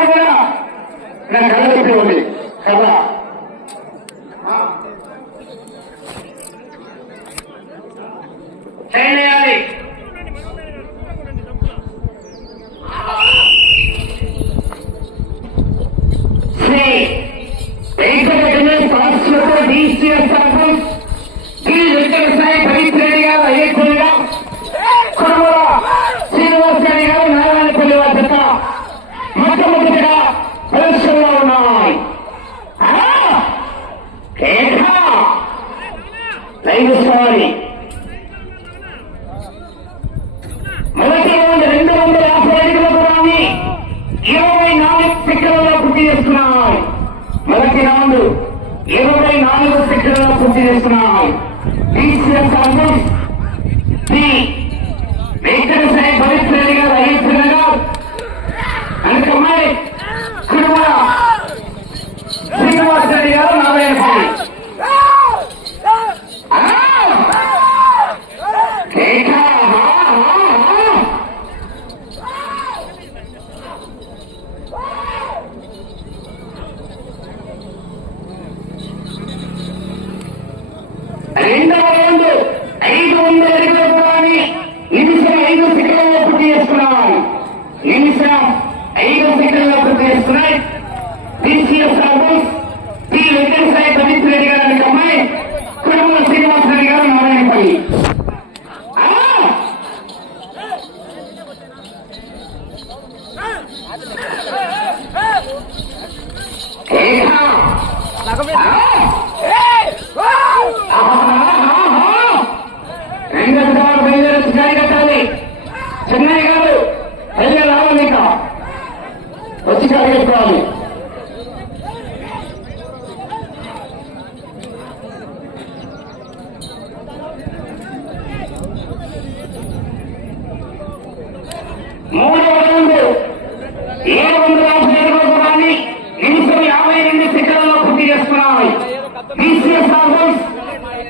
కళ్ళ ఉంది కళ్ళ చేయాలి. శ్రీ వెంకటగిరి పాఠశాలలో డిసిఎస్ శ్రీ వెంకటసాయి పవిత్రెడ్డి గారు అయ్యకుండా కురుమల శ్రీనివాస్ రెడ్డి గారు నారాయణపల్లి వద్ద మొట్టమొదటిగా ప్రదర్శనలో ఉన్నాయి. లైవ్ స్టోరీ మొదటి రౌండ్ 250 అడుగుల దూరాన్ని 24 సెకండ్లలో పూర్తి చేస్తున్నాయి. మొదటి రౌండ్ 24 సెకండ్లలో పూర్తి చేస్తున్నాయి. డిసిఎస్ శ్రీ వెంకటసాయి పవిత్రెడ్డి గారు అయ్యించగా అనుకమ్మాయి కురుమల శ్రీనివాస్ రెడ్డి గారు నారాయణపల్లి. రెండవ రౌండ్ 500 అడుగుల దూరాన్ని నిమిషం 5 సెకండ్లలో పూర్తి చేస్తున్నాయి. నిమిషం 5 సెకండ్లలో పూర్తి చేస్తున్నాయి. డిసిఎస్ శ్రీ వెంకటసాయి పవిత్రెడ్డి గారు అనే అమ్మాయి కురుమల శ్రీనివాస్ రెడ్డి గారు నారాయణపల్లి. బయలుదేరి గాడి కట్టాలి. చెన్నై గారు బయలుదేరి రావాలి. ఇంకా వచ్చి గాడి కట్టుకోవాలి. మూడవ రౌండ్ 750 అడుగుల దూరాన్ని నిమిషం 52 సెకండ్లలో పూర్తి చేస్తున్నాయి. డిసిఎస్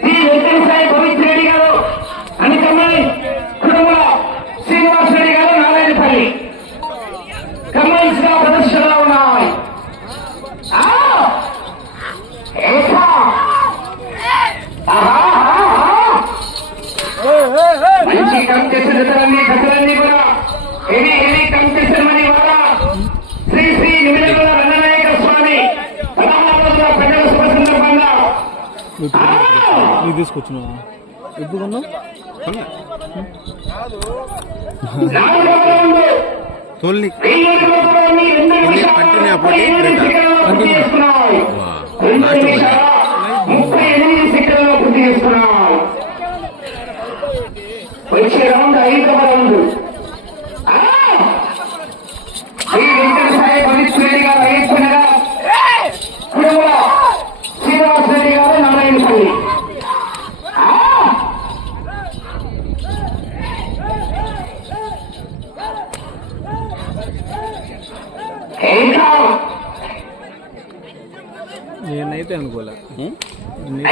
శ్రీ వెంకటసాయి పవిత్రెడ్డి గారు అనుకమ్మాయి కురుమల శ్రీనివాస్ రెడ్డి గారు నారాయణపల్లి కమ్మాయిస్ గా ప్రదర్శనలో ఉన్నాయి. మంచి కంపెషన్ గతలన్నీ కూడా హెవీ కంపెషన్ మనీ వారా శ్రీ శ్రీ నిమిడల రంగనాయక స్వామి ప్రజల శుభ సందర్భంగా తీసుకొచ్చిన ఎప్పుడు తోల్ని కంటిన్యూ 38 సెకండ్లలో పూర్తి చేస్తున్నాం. వచ్చే రౌండ్ 5వ రౌండ్ శ్రీ వెంకటసాయి పవిత్రెడ్డి గారు అయ్యించగా కురుమల శ్రీనివాస్ రెడ్డి గారు నారాయణపల్లి. నేనైతే అనుకోలే.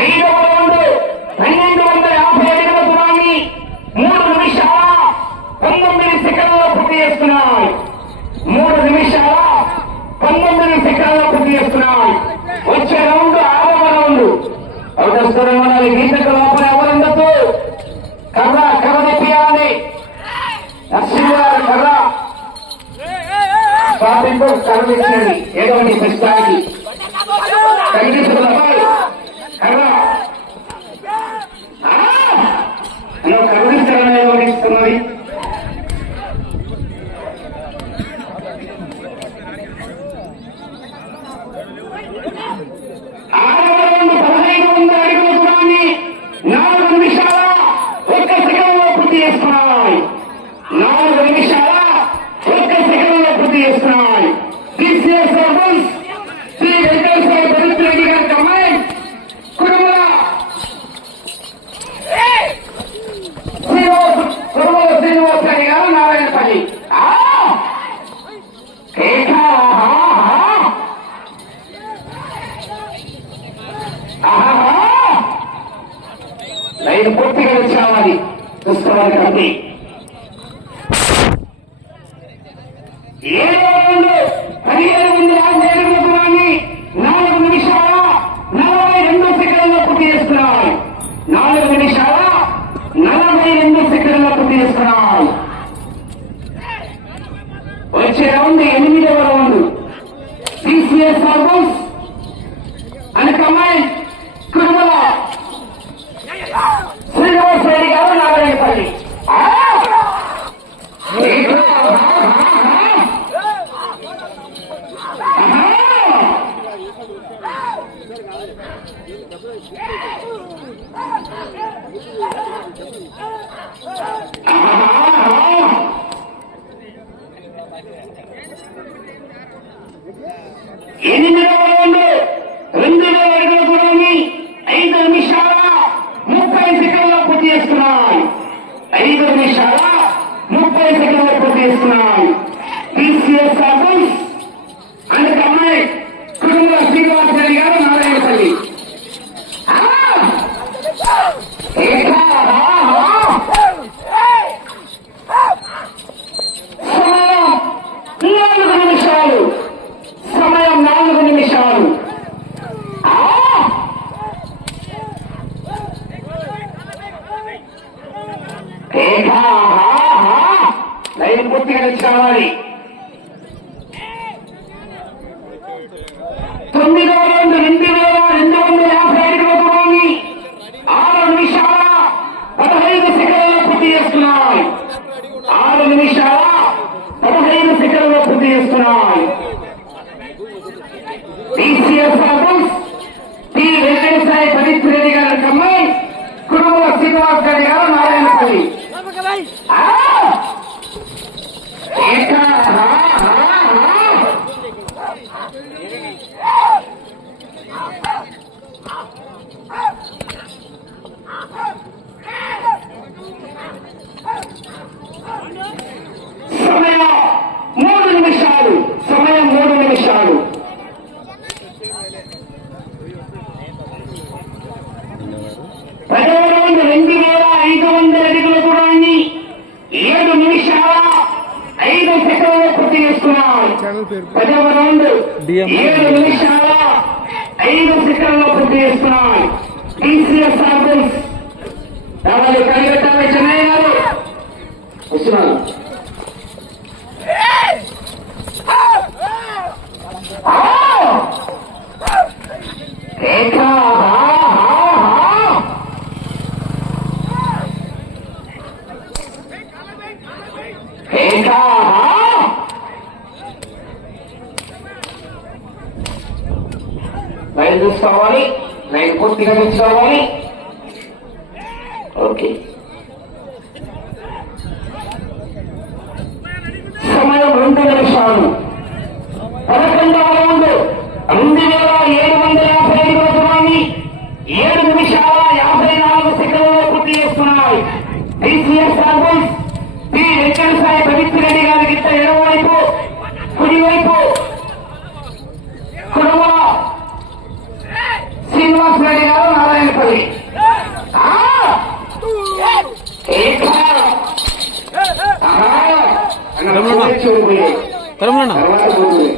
5వ రౌండ్ 1250 అడుగుల దూరాన్ని 3 నిమిషాల 19 సెకండ్లలో పూర్తి చేస్తున్నాయి. 3 నిమిషాల 19 సెకండ్లలో పూర్తి చేస్తున్నాయి. వచ్చే రౌండ్ 6వ రౌండ్ అవతల గీతకు లోపల ఎవరుండదు. కర్ర తెప్పియాలి. నరసింహారావు కర్ర స్వాతంత్రం కర్ర తెచ్చింది. ఏదో ప్రస్తుతానికి కనిపిస్తున్నది కర్ర కర్రిస్తారని వివరిస్తున్నది. శ్రీ వెంకటేశ్వర పవిత్రెడ్డి గారి అమ్మాయి కురుమల రౌండ్ 8వ round TCS albums and command Kurumala Srinivas Reddy గారు నారాయణపల్లి. ఎనిమిదవ రౌండ్ 2000 అడుగుల దూరాన్ని 5 నిమిషాల 30 సెకండ్ల పూర్తి చేస్తున్నాయి. 5 నిమిషాల 30 సెకండ్ల పూర్తి చేస్తున్నాయి. టీసీఎస్ ఆల్బమ్స్ అండ్ కమాండ్ కుటుంబ శ్రీనివాస్ రెడ్డి గారు నారాయణపల్లి. సమయం 4 నిమిషాలు. లైన్ పూర్తిగా తెచ్చుకోవాలి. 9వ రౌండ్ 2250 అడుగుల దూరాన్ని 6 నిమిషాల 15 సెకండ్ల పూర్తి చేస్తున్నాయి. 6 నిమిషాల 15 సెకండ్ల పూర్తి చేస్తున్నాయి. టీసీఎస్ ఆల్బమ్స్ టి వెంకటేశ్వర పవిత్ర రెడ్డి గారి కమ్మాయి కుటుంబ శ్రీనివాస్ రెడ్డి గారు నారాయణపల్లి. సమయం 3 నిమిషాలు. సమయం 3 నిమిషాలు. 10వ రౌండ్ 2500 అడుగుల దూరాన్ని 7 నిమిషాల 5 సెకండ్ల పూర్తి చేస్తున్నాయి. 10వ రౌండ్ 7 నిమిషాల 5 సెకండ్ల పూర్తి చేస్తున్నాయి. టీసీఎస్ ఆల్బమ్స్ రావాలి. కలిగట్టాలి చెన్నై గారు వస్తున్నారు. లైన్ చూసుకోవాలి. లైన్ పూర్తిగా తెచ్చుకోవాలి. ఓకే. సమయం 2 నిమిషాలు. 11వ రౌండ్ 2750 అడుగుల దూరాన్ని 7 నిమిషాల 54 సెకండ్లలో పూర్తి చేస్తున్నాయి. టీసీఎస్ ఆల్బమ్స్ టి వెంకటేశ్వర పవిత్ర రెడ్డి గారి గిట్ట ఎడమవైపు కుడివైపు కుటుంబ శ్రీనివాస్ రెడ్డి గారు నారాయణపల్లి. తర్వాత పోతుంది.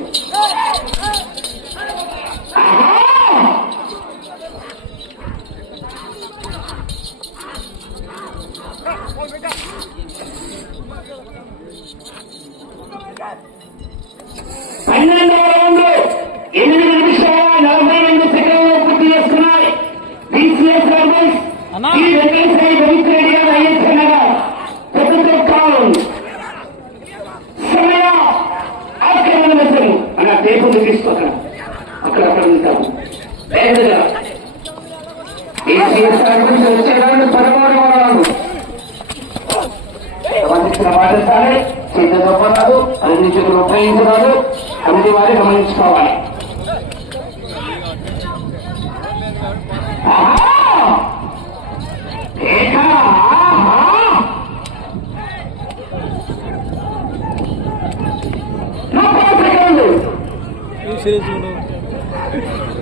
పన్నెండవ రౌండ్ 8 నిమిషాల 42 సెకండ్లు పూర్తి చేస్తున్నాయి. టీసీఎస్ ఆల్బమ్స్ టి వెంకటేశ్వర పవిత్ర రెడ్డి గారు అయ్యన్నగా ప్రభుత్వ కాలం. సమయం అక్కడ నిమిషం అన్న పేపర్లు తీసుకోక అక్కడ ఉంటాము. టీసీఎస్ ఆల్బమ్స్ వచ్చే రౌండ్ 13వ రౌండ్. సంబంధించిన బాధ్యతలే చేతితో పడదు, అన్ని చేతులు ఉపయోగించరాదు. కమిటీ వారి గమనించుకోవాలి.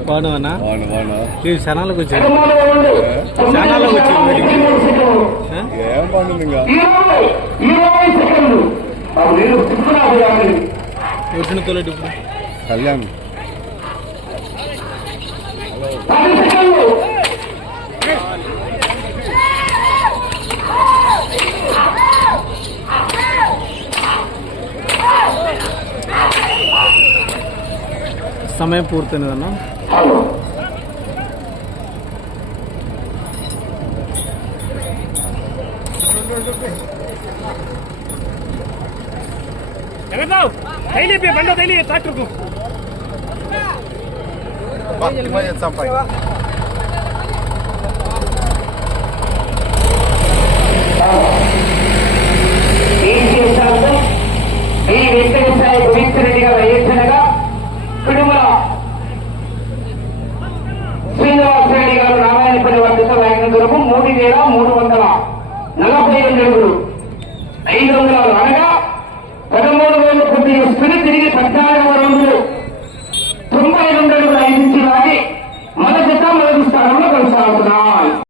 బాగున్నావన్నా? ఇవి ఛానల్లోకి వచ్చాయి. ఛానల్లోకి వచ్చింది. ఏం పండుగ ఇంకా 20 సెకండ్లు. వచ్చిన తోలేటి ఇప్పుడు కళ్యాణ్ 10 సెకండ్లు. సమయం పూర్తయినదన్నా. హలో ఈ వెంకటేశ్వర గోవిందరెడ్డి గారు అయ్యేసనగా కుటుంబల శ్రీనివాసరెడ్డి గారు రామాయణపల్లి వర్గ వేగం దూరము 3,342 అడుగులు 500 అనగా 13,000 పూర్తి చేసుకుని తిరిగి 14వ రౌండ్లు 92 అడుగులు 5 నుంచి లాగి మొదటి స్థానంలో కొనసాగుతున్నాయి.